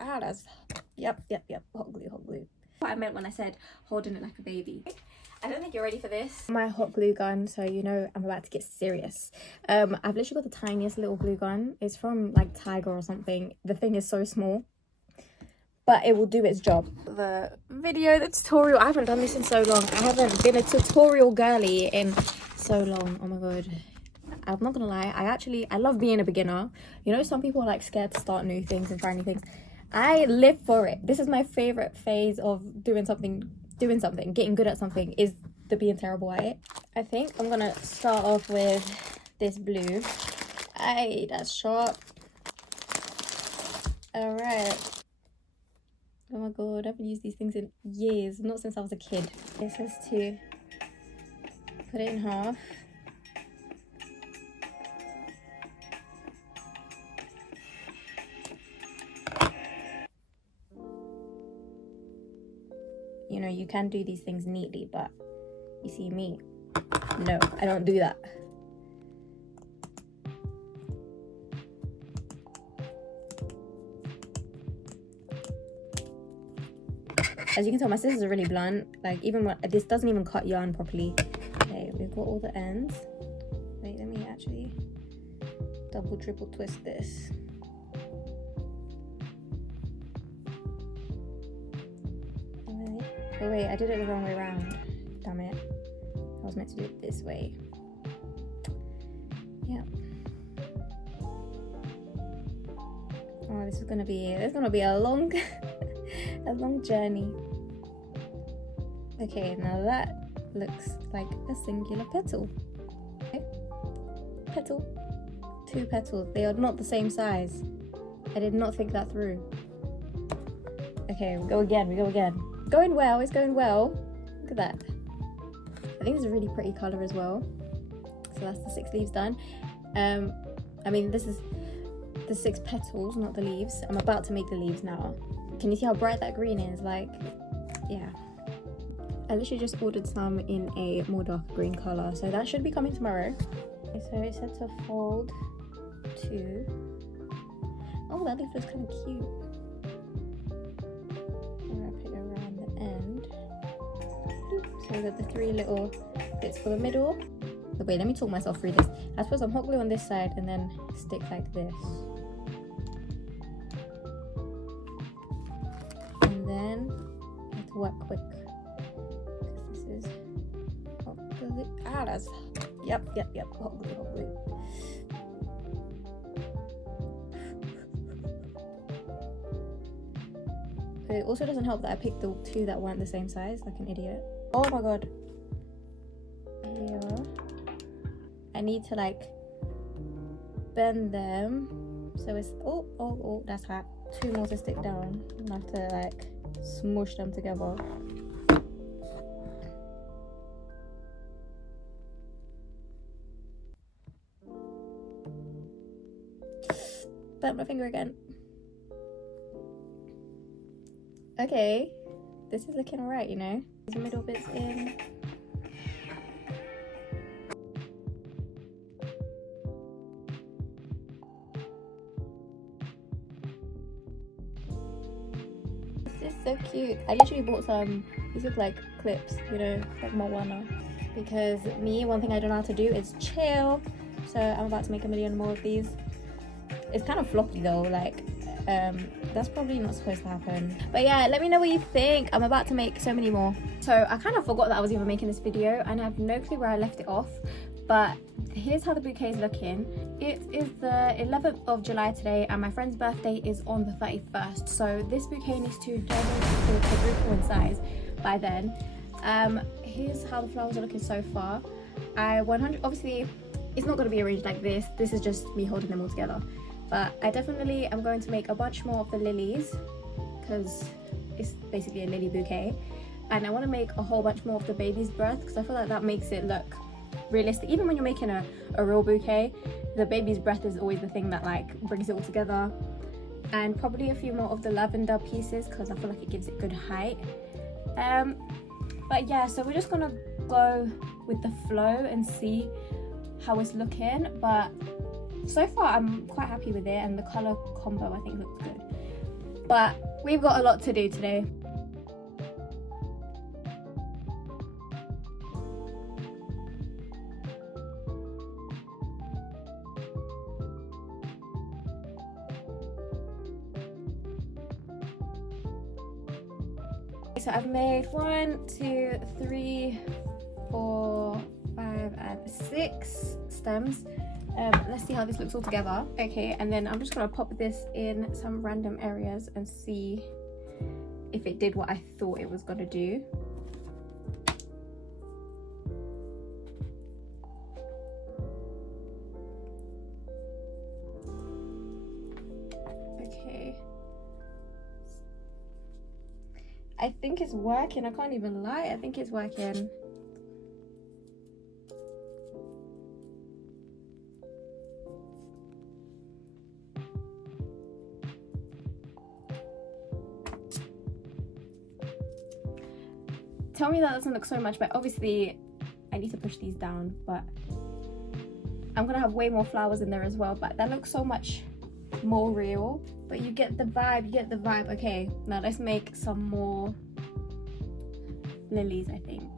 That's yep, hot glue. What I meant when I said holding it like a baby. I don't think you're ready for this. My hot glue gun, so you know I'm about to get serious. I've literally got the tiniest little glue gun. It's from like Tiger or something. The thing is so small, but it will do its job. The tutorial, I haven't done this in so long. I haven't been a tutorial girly in so long. Oh my god, I'm not gonna lie, I love being a beginner. You know, some people are like scared to start new things and try new things. I live for it. This is my favorite phase of doing something, getting good at something, is the being terrible at it. I think I'm gonna start off with this blue. Aye, that's sharp. All right. Oh my god, I haven't used these things in years, not since I was a kid. This is to put it in half. You know, you can do these things neatly, but you see me, no, I don't do that. As you can tell, my scissors are really blunt. Like, even when this doesn't even cut yarn properly. Okay, we've got all the ends. Wait, let me actually double triple twist this. Oh wait, I did it the wrong way around. Damn it. I was meant to do it this way. Yeah. Oh, this is gonna be a long a long journey. Okay, now that looks like a singular petal. Okay. Petal. 2 petals. They are not the same size. I did not think that through. Okay, we go again. Going well, it's going well. Look at that. I think it's a really pretty colour as well. So that's the 6 leaves done. I mean, this is the 6 petals, not the leaves. I'm about to make the leaves now. Can you see how bright that green is? Like, yeah. I literally just ordered some in a more dark green colour, so that should be coming tomorrow. Okay, so it said to fold 2. Oh, that leaf looks kind of cute. So we got the 3 little bits for the middle. But wait, let me talk myself through this. I suppose I'm hot glue on this side and then stick like this. And then I have to work quick. Because this is hot glue. That's yep, hot glue. But it also doesn't help that I picked the 2 that weren't the same size, like an idiot. Oh my god. Here. I need to like bend them. So it's oh, that's hot. 2 more to stick down. I'm gonna have to like smush them together. Burnt my finger again. Okay, this is looking alright, you know. The middle bits in. This is so cute. I literally bought some, these look like clips, you know, like Moana. Because one thing I don't know how to do is chill. So I'm about to make a million more of these. It's kind of floppy though, like that's probably not supposed to happen. But yeah, let me know what you think. I'm about to make so many more. So I kind of forgot that I was even making this video and I have no clue where I left it off. But here's how the bouquet is looking. It is the 11th of July today and my friend's birthday is on the 31st. So this bouquet needs to double or quadruple in size by then. Here's how the flowers are looking so far. Obviously it's not going to be arranged like this. This is just me holding them all together. But I definitely am going to make a bunch more of the lilies because it's basically a lily bouquet. And I want to make a whole bunch more of the baby's breath because I feel like that makes it look realistic. Even when you're making a real bouquet, the baby's breath is always the thing that like brings it all together. And probably a few more of the lavender pieces because I feel like it gives it good height. But yeah, so we're just going to go with the flow and see how it's looking. But so far I'm quite happy with it and the colour combo I think looks good. but we've got a lot to do today. So I've made 1, 2, 3, 4, 5 and 6 stems. Let's see how this looks all together. Okay, and then I'm just gonna pop this in some random areas and see if it did what I thought it was gonna do. Okay, I think it's working. I can't even lie, I think it's working. Tell me that doesn't look so much, but obviously I need to push these down, but I'm gonna have way more flowers in there as well, but that looks so much more real. But you get the vibe, Okay, now let's make some more lilies. I think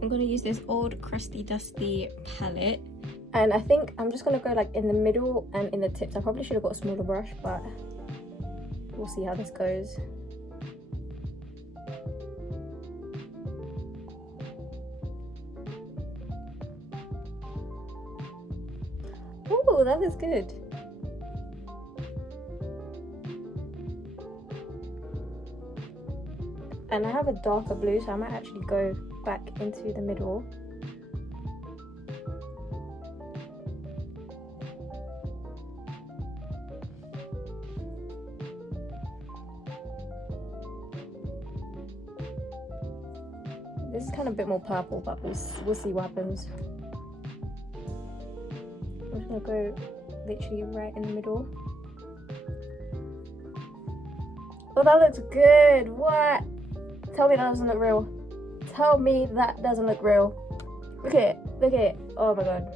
I'm gonna use this old crusty dusty palette, and I think I'm just gonna go like in the middle and in the tips. I probably should have got a smaller brush, but we'll see how this goes. Oh, that is good. And I have a darker blue, so I might actually go back into the middle. This is kind of a bit more purple, but we'll see what happens. I'm just gonna go literally right in the middle. Oh, that looks good. What? Tell me that doesn't look real. Tell me that doesn't look real. Look at it. Look at it. Oh my god.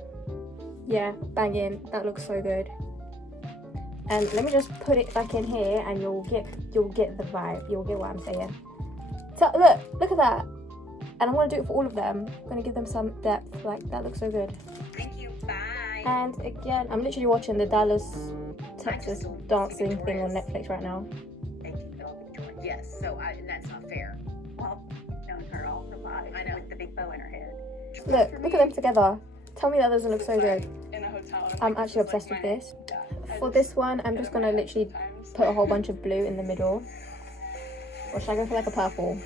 Yeah, banging. That looks so good. And let me just put it back in here, and you'll get the vibe. You'll get what I'm saying. So look at that. And I'm gonna do it for all of them. I'm gonna give them some depth. Like, that looks so good. Thank you. Bye. And again, I'm literally watching the Dallas, Texas dancing thing on Netflix right now. Thank you. Yes. So and that's not fair. Well, I've known her all her life. I know, with the big bow in her head. Look at them together. Tell me that doesn't look so good. In a hotel, I'm actually obsessed with this. For this one, I'm just gonna literally put a whole bunch of blue in the middle. Or should I go for like a purple?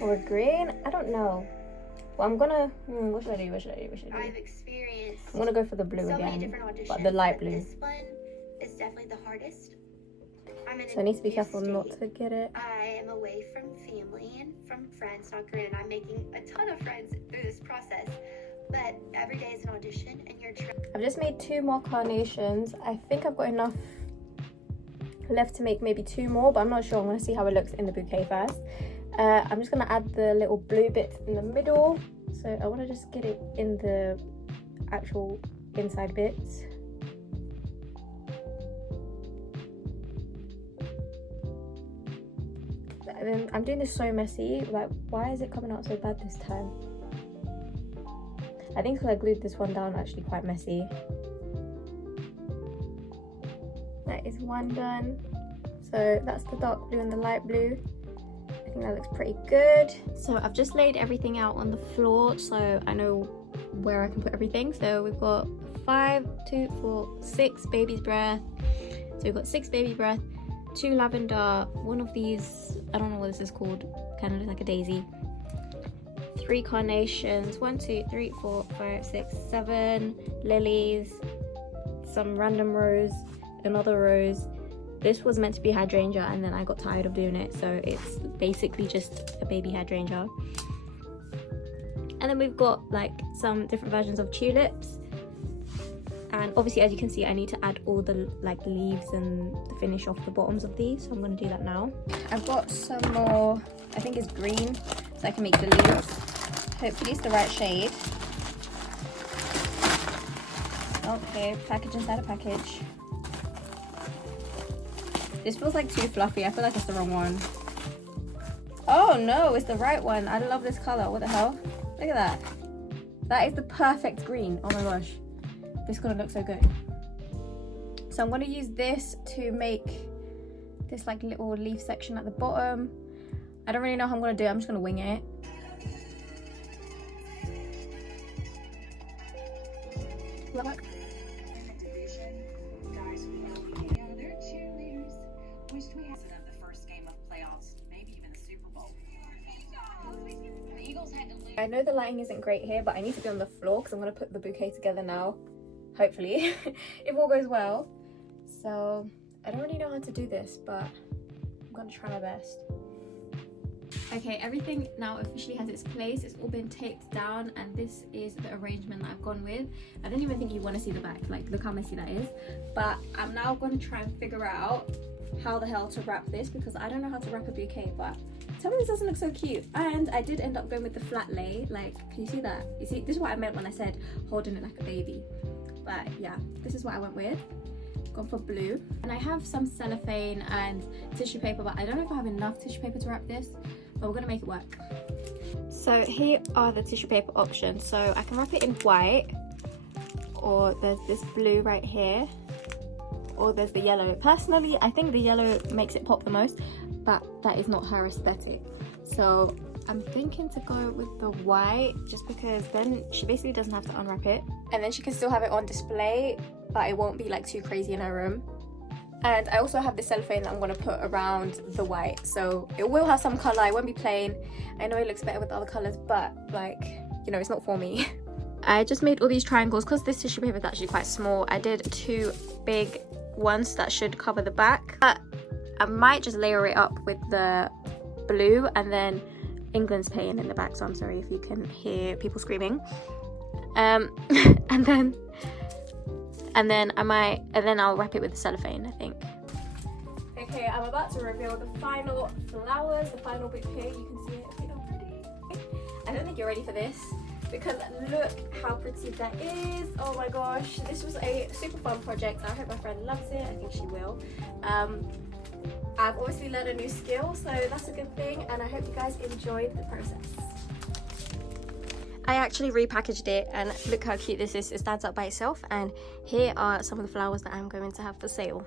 Or a green? I don't know. Well, I'm gonna, what should I do? I've experienced I'm gonna go for the blue so many again, different auditions, but the light blue. This one is definitely the hardest. So I need to be careful not to get it. I am away from family and from friends, not granted I'm making a ton of friends through this process, but every day is an audition and you're trying. I've just made 2 more carnations. I think I've got enough left to make maybe 2 more, but I'm not sure. I'm gonna see how it looks in the bouquet first. I'm just gonna add the little blue bits in the middle. So I wanna just get it in the actual inside bits. And then I'm doing this so messy. Like, why is it coming out so bad this time? I think because I glued this one down actually quite messy. That is one done. So that's the dark blue and the light blue. I think that looks pretty good. So I've just laid everything out on the floor so I know where I can put everything. So we've got 5, 2, 4, 6 baby's breath. So we've got 6 baby breath, 2 lavender, 1 of these, I don't know what this is called, kind of looks like a daisy. 3 carnations, 1, 2, 3, 4, 5, 6, 7 lilies, some random rose, another rose. This was meant to be hydrangea and then I got tired of doing it, so it's basically just a baby hydrangea. And then we've got like some different versions of tulips. And obviously, as you can see, I need to add all the like leaves and the finish off the bottoms of these, so I'm going to do that now. I've got some more, I think it's green, so I can make the leaves. Hopefully it's the right shade. Okay, package inside a package. This feels like too fluffy. I feel like it's the wrong one. Oh no, it's the right one. I love this color. What the hell? Look at that. That is the perfect green. Oh my gosh. This is gonna look so good. So I'm gonna use this to make this like little leaf section at the bottom. I don't really know how I'm gonna do it. I'm just gonna wing it. Will that work? I know the lighting isn't great here, but I need to be on the floor because I'm going to put the bouquet together now, hopefully, if all goes well. So I don't really know how to do this, but I'm going to try my best. Okay, everything now officially has its place. It's all been taped down, and this is the arrangement that I've gone with. I don't even think you want to see the back, like look how messy that is. But I'm now going to try and figure out how the hell to wrap this, because I don't know how to wrap a bouquet. But tell me this doesn't look so cute. And I did end up going with the flat lay. Like, can you see that? You see, this is what I meant when I said holding it like a baby. But yeah, this is what I went with. Gone for blue. And I have some cellophane and tissue paper, but I don't know if I have enough tissue paper to wrap this, but we're gonna make it work. So here are the tissue paper options. So I can wrap it in white, or there's this blue right here, or there's the yellow. Personally, I think the yellow makes it pop the most, but that is not her aesthetic. So I'm thinking to go with the white, just because then she basically doesn't have to unwrap it, and then she can still have it on display, but it won't be like too crazy in her room. And I also have the cellophane that I'm going to put around the white, so it will have some colour. It won't be plain. I know it looks better with the other colours, but like, you know, it's not for me. I just made all these triangles because this tissue paper is actually quite small. I did 2 big ones that should cover the back. But I might just layer it up with the blue, and then England's playing in the back, so I'm sorry if you can hear people screaming. And then I'll wrap it with the cellophane, I think. Okay, I'm about to reveal the final flowers, the final bouquet. You can see it. Is it all pretty? I don't think you're ready for this, because look how pretty that is. Oh my gosh, this was a super fun project. I hope my friend loves it. I think she will. I've obviously learned a new skill, so that's a good thing, and I hope you guys enjoyed the process. I actually repackaged it, and look how cute this is. It stands up by itself, and here are some of the flowers that I'm going to have for sale.